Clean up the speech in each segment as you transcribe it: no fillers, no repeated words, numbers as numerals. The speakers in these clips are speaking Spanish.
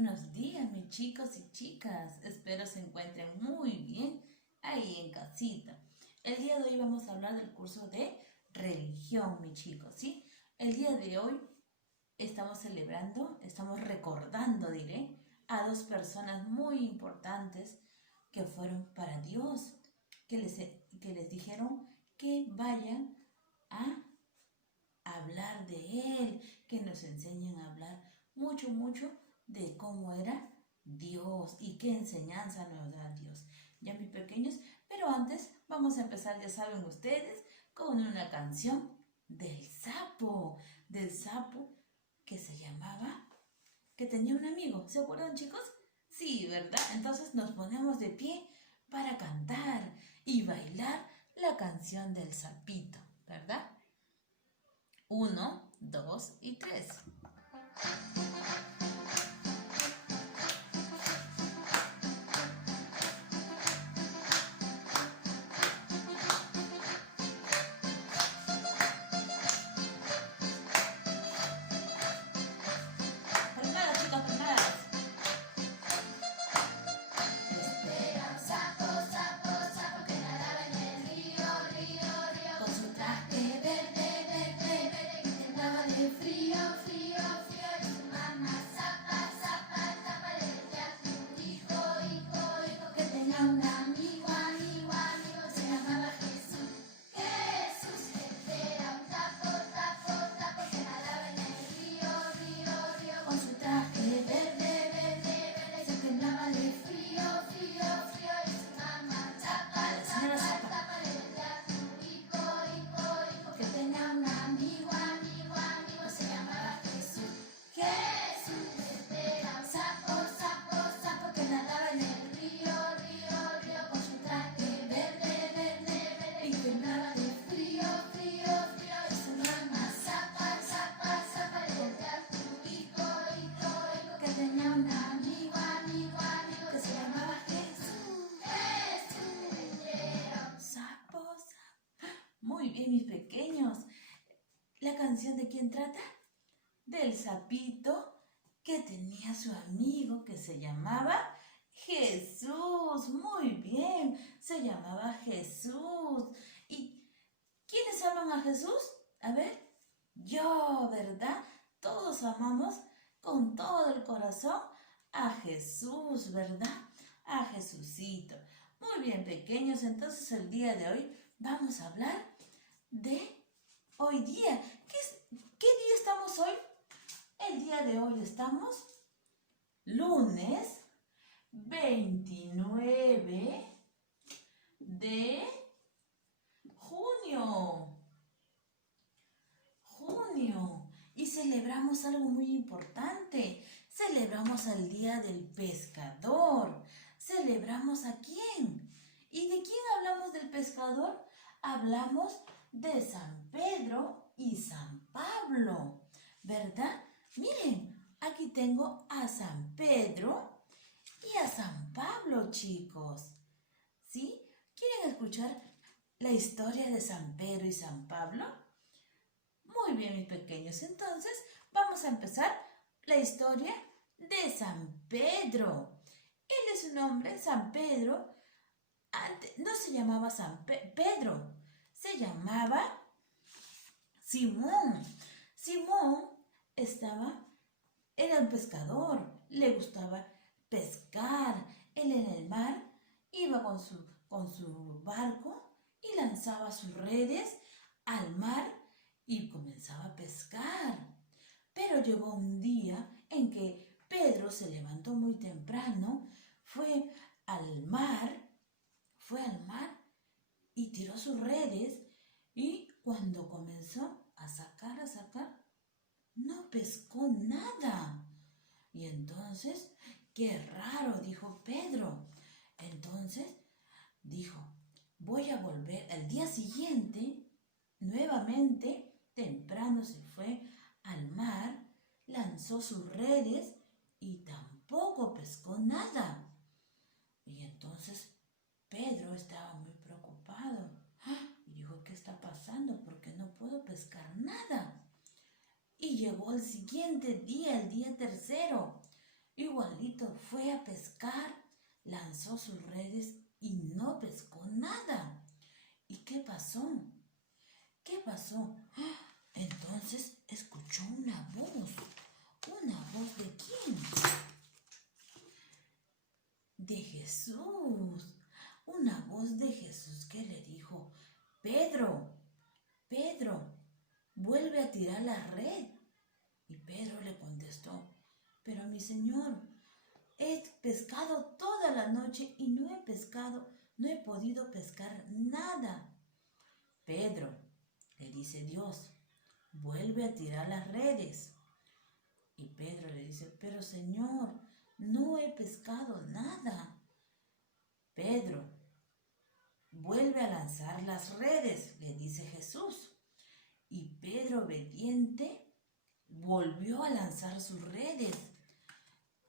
buenos días, mis chicos y chicas. Espero se encuentren muy bien ahí en casita. El día de hoy vamos a hablar del curso de religión, mis chicos, ¿sí? El día de hoy estamos recordando, diré, a dos personas muy importantes que fueron para Dios, que les dijeron que vayan a hablar de Él, que nos enseñen a hablar mucho de cómo era Dios y qué enseñanza nos da Dios. Ya mis pequeños, pero antes vamos a empezar, ya saben ustedes, con una canción del sapo que se llamaba, que tenía un amigo. ¿Se acuerdan, chicos? Sí, ¿verdad? Entonces nos ponemos de pie para cantar y bailar la canción del sapito, ¿verdad? 1, 2 y 3. Palmadas, chicos, palmadas. Era un sapo, sapo, sapo que nadaba en el río, con su traje verde, que temblaba de frío, y su mamá zapa, le decía a su hijo, que tenía un amigo, se llamaba Jesús. Jesús era un sapo, que nadaba en el río, con su traje verde, que temblaba de frío, y su mamá zapa, le decía a su hijo, que tenía un amigo, se llamaba Jesús. Jesús era un sapo, que nadaba en el río, con su traje verde, y temblaba de frío, y su mamá zapa, le decía a su hijo, que tenía un amigo, que se llamaba Jesús. Jesús era un Sapo. Muy bien, mis pequeños. ¿La canción de quién trata? Del sapito que tenía su amigo que se llamaba Jesús. Muy bien, se llamaba Jesús. ¿Y quiénes aman a Jesús? A ver, yo, ¿verdad? Todos amamos con todo el corazón a Jesús, ¿verdad? A Jesucito. Muy bien, pequeños, entonces el día de hoy vamos a hablar de hoy día. ¿Qué día estamos hoy? El día de hoy estamos lunes 29 de junio. Y celebramos algo muy importante. Celebramos el Día del Pescador. ¿Celebramos a quién? ¿Y de quién hablamos del pescador? Hablamos de San Pedro y San Pablo, ¿verdad? Miren, aquí tengo a San Pedro y a San Pablo, chicos. ¿Sí? ¿Quieren escuchar la historia de San Pedro y San Pablo? Muy bien, mis pequeños. Entonces, vamos a empezar la historia de San Pedro. Él es un hombre, San Pedro. Antes, no se llamaba Pedro, se llamaba Simón. Simón era un pescador, le gustaba pescar. Él en el mar iba con su barco y lanzaba sus redes al mar y comenzaba a pescar. Pero llegó un día en que Pedro se levantó muy temprano, fue al mar y tiró sus redes, y cuando comenzó a sacar, no pescó nada. Y entonces, qué raro, dijo Pedro. Entonces dijo, voy a volver. Al día siguiente, nuevamente, temprano se fue al mar, lanzó sus redes y tampoco pescó nada. Y entonces Pedro estaba muy preocupado. Y dijo, ¿qué está pasando? Porque no puedo pescar nada. Y llegó el siguiente día, el día tercero. igualito fue a pescar, lanzó sus redes y no pescó nada. ¿Y qué pasó? ¿Qué pasó? Entonces escuchó una voz. ¿Una voz de quién? De Jesús. Una voz de Jesús que le dijo: Pedro, Pedro, vuelve a tirar la red. Y Pedro le contestó: pero mi Señor, he pescado toda la noche y no he podido pescar nada. Pedro, le dice Dios, vuelve a tirar las redes. Y Pedro le dice: pero Señor, no he pescado nada. Pedro, vuelve a lanzar las redes, le dice Jesús. Y Pedro, obediente, volvió a lanzar sus redes.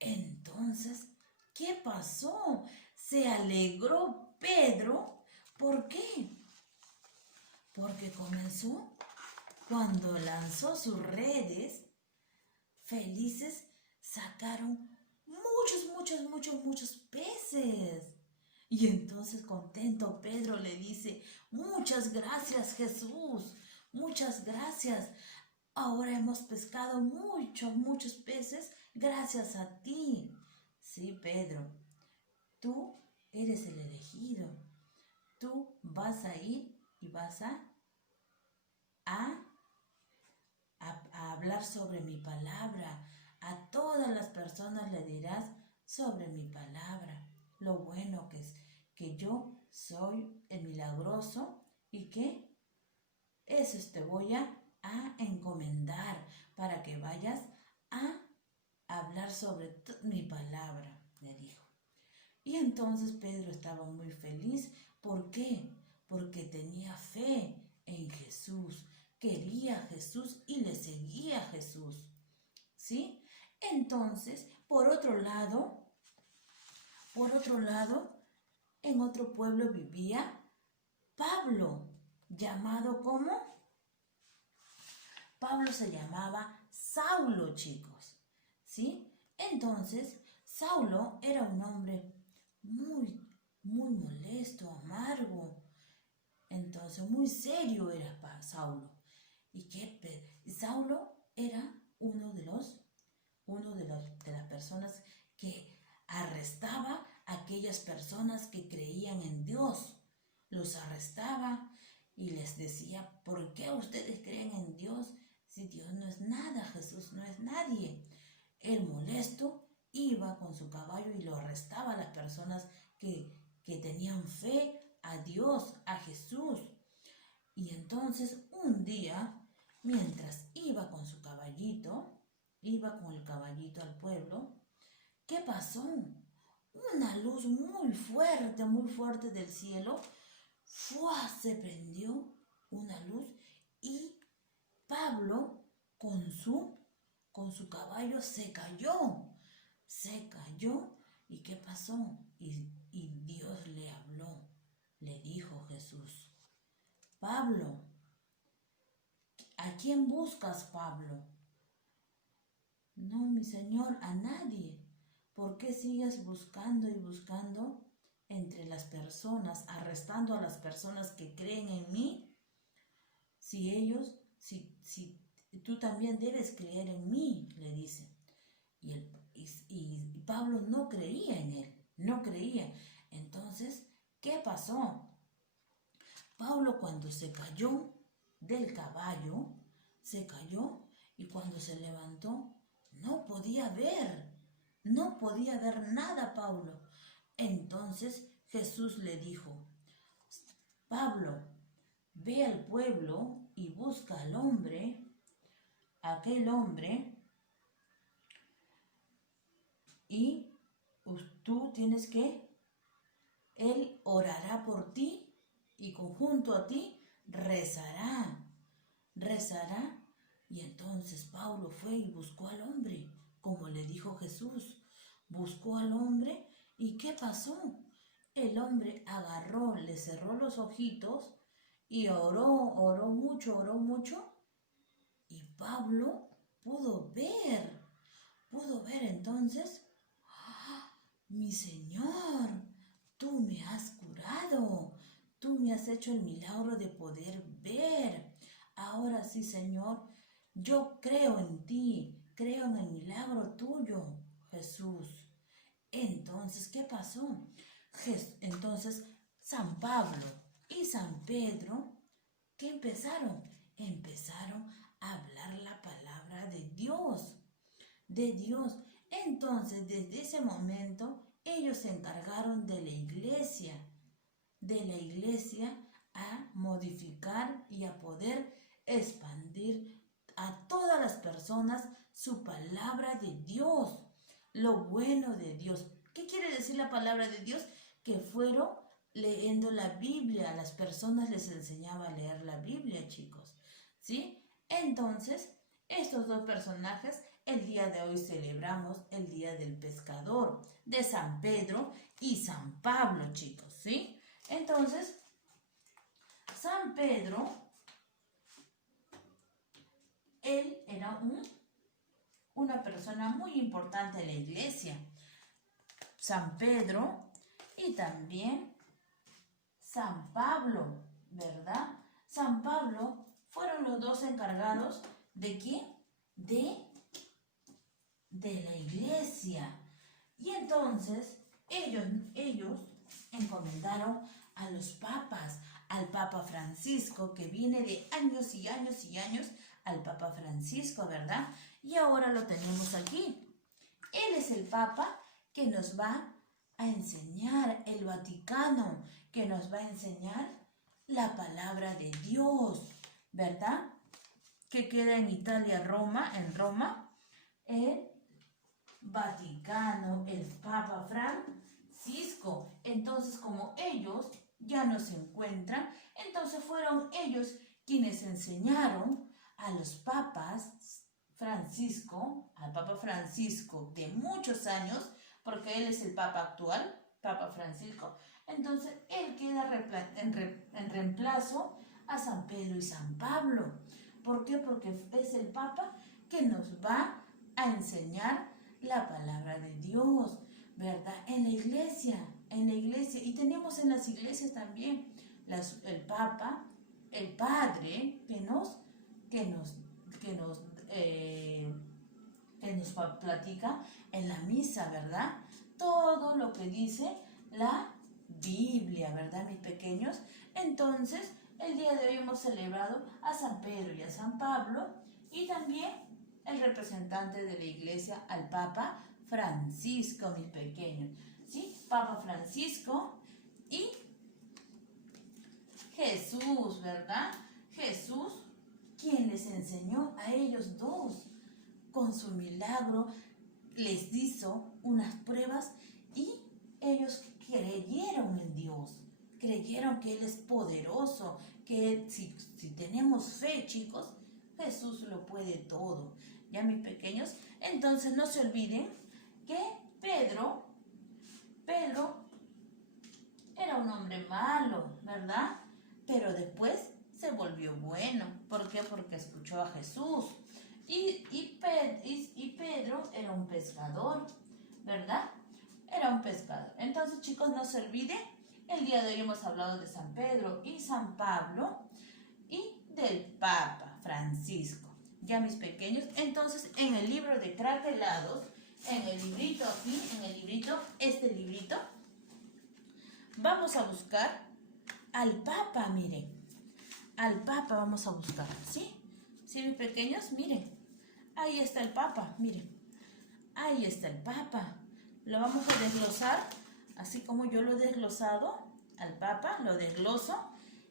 Entonces, ¿qué pasó? Se alegró Pedro. ¿Por qué? Porque comenzó, cuando lanzó sus redes, felices sacaron muchos peces. Y entonces contento Pedro le dice: muchas gracias, Jesús, muchas gracias. Ahora hemos pescado muchos peces gracias a ti. Sí, Pedro, tú eres el elegido. Tú vas a ir y vas a hablar sobre mi palabra. A todas las personas le dirás sobre mi palabra. Lo bueno que es que yo soy el milagroso y que eso te voy a encomendar para que vayas a hablar sobre mi palabra, le dijo. Y entonces Pedro estaba muy feliz. ¿Por qué? Porque tenía fe en Jesús, quería a Jesús y le seguía a Jesús. ¿Sí? Entonces, por otro lado, en otro pueblo vivía Pablo, llamado como... Pablo se llamaba Saulo, chicos, ¿sí? Entonces, Saulo era un hombre muy molesto, amargo. Entonces, muy serio era Saulo. Y Saulo era de las personas que arrestaba a aquellas personas que creían en Dios. Los arrestaba y les decía: ¿por qué ustedes creen en Dios si Dios no es nada, Jesús no es nadie? Él, molesto, iba con su caballo y lo arrestaba a las personas que tenían fe a Dios, a Jesús. Y entonces un día, mientras iba con su caballito, iba con el caballito al pueblo, ¿qué pasó? Una luz muy fuerte del cielo, ¡fua!, se prendió una luz y Pablo con su caballo se cayó. ¿Y qué pasó? Y Dios le habló, le dijo Jesús: Pablo, ¿a quién buscas, Pablo? No, mi Señor, a nadie. ¿Por qué sigues buscando y buscando entre las personas, arrestando a las personas que creen en mí? Si tú también debes creer en mí, le dice. Y Pablo no creía en él, no creía. Entonces, ¿qué pasó? Pablo, cuando se cayó del caballo, se cayó, y cuando se levantó no podía ver nada Pablo. Entonces Jesús le dijo: Pablo, ve al pueblo y busca al hombre, aquel hombre, y tú tienes que, él orará por ti y junto a ti rezará. Y entonces Pablo fue y buscó al hombre, como le dijo Jesús. Buscó al hombre, ¿y qué pasó? El hombre agarró, le cerró los ojitos y oró mucho, y Pablo pudo ver entonces mi Señor, tú me has curado, tú me has hecho el milagro de poder ver. Ahora sí, Señor, yo creo en ti, creo en el milagro tuyo, Jesús. Entonces, ¿qué pasó? Entonces, San Pablo y San Pedro, ¿qué empezaron? Empezaron a hablar la palabra de Dios, de Dios. Entonces, desde ese momento, ellos se encargaron de la iglesia a modificar y a poder expandir a todas las personas su palabra de Dios, lo bueno de Dios. ¿Qué quiere decir la palabra de Dios? Que fueron leyendo la Biblia, a las personas les enseñaba a leer la Biblia, chicos, ¿sí? Entonces, estos dos personajes, el día de hoy celebramos el Día del Pescador, de San Pedro y San Pablo, chicos, ¿sí? Entonces, San Pedro, él era una persona muy importante en la iglesia. San Pedro y también San Pablo, ¿verdad? San Pablo fueron los dos encargados ¿de quién? De la iglesia. Y entonces ellos encomendaron a los papas, al Papa Francisco, que viene de años y años y años, al Papa Francisco, ¿verdad? Y ahora lo tenemos aquí. Él es el Papa que nos va a enseñar, el Vaticano, que nos va a enseñar la palabra de Dios, ¿verdad? Que queda en Italia, en Roma, el Vaticano, el Papa Francisco. Entonces, como ellos ya no se encuentran, entonces fueron ellos quienes enseñaron a los papas Francisco, al Papa Francisco de muchos años, porque él es el Papa actual, Papa Francisco. Entonces, él queda en reemplazo a San Pedro y San Pablo. ¿Por qué? Porque es el Papa que nos va a enseñar la palabra de Dios, ¿verdad? En la iglesia, y tenemos en las iglesias también el Papa, el Padre, que nos platica en la misa, ¿verdad? Todo lo que dice la Biblia, ¿verdad, mis pequeños? Entonces, el día de hoy hemos celebrado a San Pedro y a San Pablo, y también el representante de la iglesia, al Papa Francisco, mis pequeños, ¿sí? Papa Francisco y Jesús, ¿verdad? Jesús, quien les enseñó a ellos dos, con su milagro, les hizo unas pruebas y ellos creyeron en Dios, creyeron que Él es poderoso, que si tenemos fe, chicos, Jesús lo puede todo. ¿Ya, mis pequeños? Entonces no se olviden que Pedro era un hombre malo, ¿verdad? Pero después se volvió bueno. ¿Por qué? Porque escuchó a Jesús. Y Pedro era un pescador, ¿verdad? Era un pescador. Entonces, chicos, no se olviden, el día de hoy hemos hablado de San Pedro y San Pablo y del Papa Francisco. Ya, mis pequeños, entonces en el libro de Craquelados, en el librito aquí, este librito, vamos a buscar al Papa, miren. Al Papa vamos a buscar, ¿sí? ¿Sí, mis pequeños? Miren, ahí está el Papa, miren. Ahí está el Papa. Lo vamos a desglosar, así como yo lo he desglosado al Papa, lo desgloso.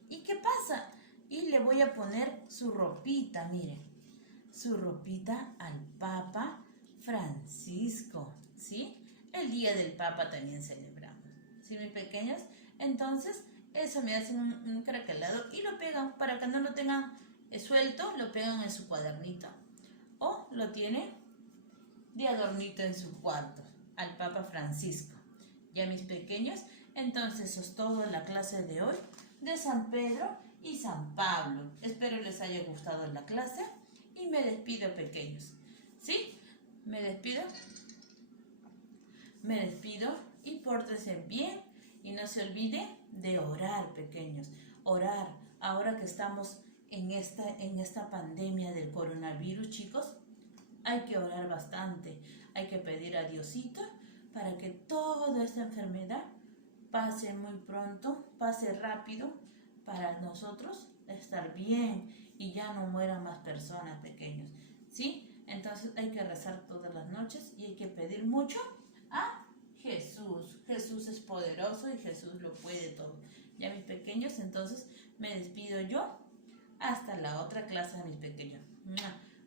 ¿Y qué pasa? Y le voy a poner su ropita, miren. Su ropita al Papa Francisco, ¿sí? El día del Papa también celebramos, ¿sí, mis pequeños? Entonces, eso me hacen un craquelado y lo pegan para que no lo tengan suelto, lo pegan en su cuadernito o lo tienen de adornito en su cuarto, al Papa Francisco. Ya, mis pequeños, entonces eso es todo en la clase de hoy de San Pedro y San Pablo. Espero les haya gustado la clase y me despido, pequeños. ¿Sí? Me despido y pórtense bien. Y no se olviden de orar, pequeños. Orar. Ahora que estamos en esta pandemia del coronavirus, chicos, hay que orar bastante. Hay que pedir a Diosito para que toda esta enfermedad pase muy pronto, pase rápido, para nosotros estar bien y ya no mueran más personas, pequeños. ¿Sí? Entonces hay que rezar todas las noches y hay que pedir mucho a Jesús. Jesús es poderoso y Jesús lo puede todo. Ya, mis pequeños, entonces me despido yo. Hasta la otra clase, mis pequeños.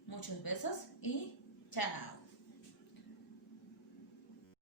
Muchos besos y chao.